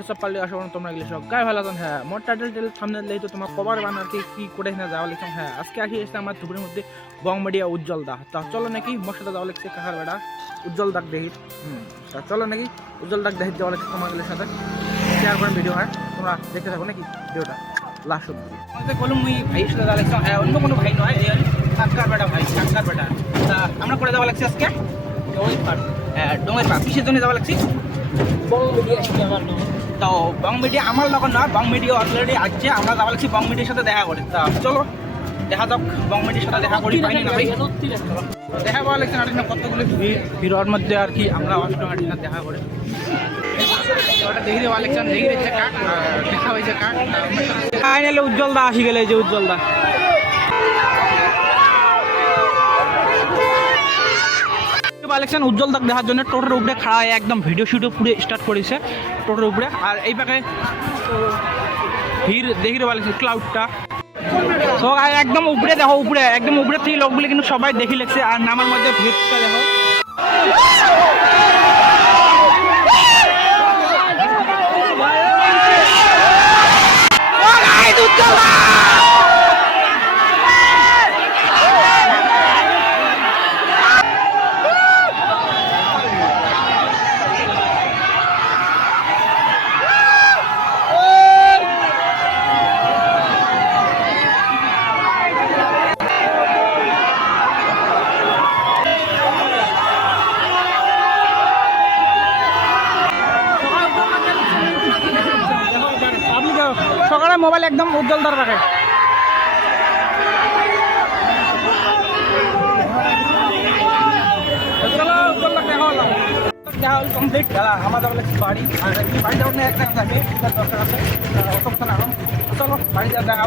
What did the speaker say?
WhatsApp পারলে আসো তোমরা গেলে সব গায়ে ভালো আছেন। হ্যাঁ মোট টাইটেল থাম্বনেল লেই তো তোমার কভার বানার কি করে না যাওয়া লিখলাম। হ্যাঁ আজকে আসি এসে আমার ধুবড়ির মধ্যে বং মিডিয়া উজ্জ্বল দা। তা চলো নাকি মোর সাথে যাওয়া লিখছে কাকার বেড়া উজ্জ্বল দাগ দেখি। তা চলো নাকি উজ্জ্বল দাগ দেখি যাওয়া লিখছে তোমাদের সাথে শেয়ার করেন ভিডিও। হয় তোমরা দেখতে থাকো নাকি ভিডিওটা লাস্ট অব্দি। আমাদের বলুন মুই ভাইয়ের সাথে যাওয়া লিখলাম। হ্যাঁ অন্য কোনো ভাই নয় এই কাকার বেড়া ভাই কাকার বেড়া। তা আমরা করে যাওয়া লাগছি আজকে হ্যাঁ ডোমের পা কিসের জন্য যাওয়া লাগছি বং মিডিয়া আমার তো বং মিডিয়া আমার লগন না বং মিডিয়া অলরেডি আসছে আমরা যাওয়া লাগছি বং মিডিয়ার সাথে দেখা করে। তা চলো দেখা যাক বং মিডিয়ার সাথে দেখা করি পাইনি না ভাই দেখা পাওয়া লাগছে নাটিনা কতগুলো ভিড়ের মধ্যে আর কি আমরা অষ্টমাটিনা দেখা করে ওটা দেখি দেওয়া লাগছে দেখি দিচ্ছে কাক দেখা হয়েছে কাক ফাইনালি উজ্জ্বল দা আসি গেলে যে উজ্জ্বল দা কালেকশন উজ্জ্বল দাগ দেখার জন্য টোটোর উপরে খাড়া হয়ে একদম ভিডিও শুটও পুরো স্টার্ট করেছে টোটোর উপরে। আর এই পাকে ভিড় দেখি রে বলেছে ক্লাউডটা তো একদম উপরে দেখো উপরে একদম উপরে থেকে লোকগুলি কিন্তু সবাই দেখি লেগছে। আর নামার মধ্যে ভিড়টা দেখো সকালে মোবাইল একদম উজ্জ্বল দার রাখে কমপ্লিট আমাদের বাড়ি বাড়ি যাওয়ার একটা থাকে দরকার আছে চলো বাড়ি যা দেখা